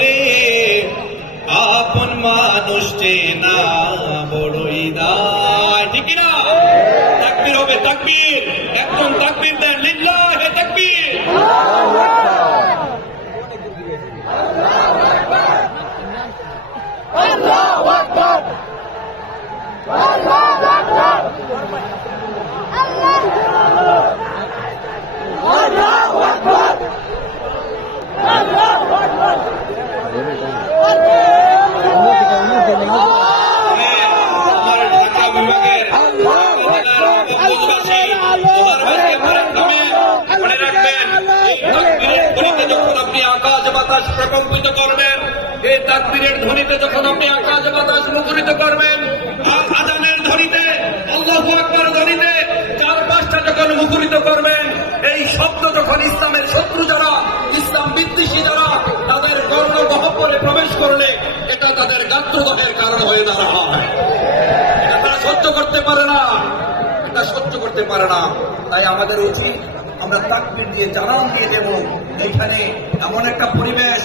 রে আপন মানুষ চেনা বড়ই দায়। ঠিক না? তাকবীর হবে, তাকবীর। একজন তাকবীর দেন, লিল্লাহে তাকবীর। আল্লাহু আকবার, আল্লাহু আকবার, আল্লাহু আকবার, আল্লাহু আকবার। আপনি আকাশ বাতাস প্রকম্পিত করবেন, এই তাকবীরের ধ্বনিতে যখন আপনি আকাশ বাতাস মুখরিত করবেন, আযানের ধ্বনিতে, আল্লাহু আকবার ধ্বনিতে চারপাশটা যখন মুখরিত করবেন, এই শব্দ যখন ইসলামের শত্রু যারা, ইসলাম বিদ্বেষী যারা, তাদের কর্ণ গহ্বরে প্রবেশ করলে এটা তাদের গাত্রদাহের কারণ হয়ে দাঁড়া হয়। এটা তারা সহ্য করতে পারে না, এটা সহ্য করতে পারে না। তাই আমাদের উচিত আমরা তাকবীর দিয়ে জানান দিয়ে দেব, এখানে এমন একটা পরিবেশ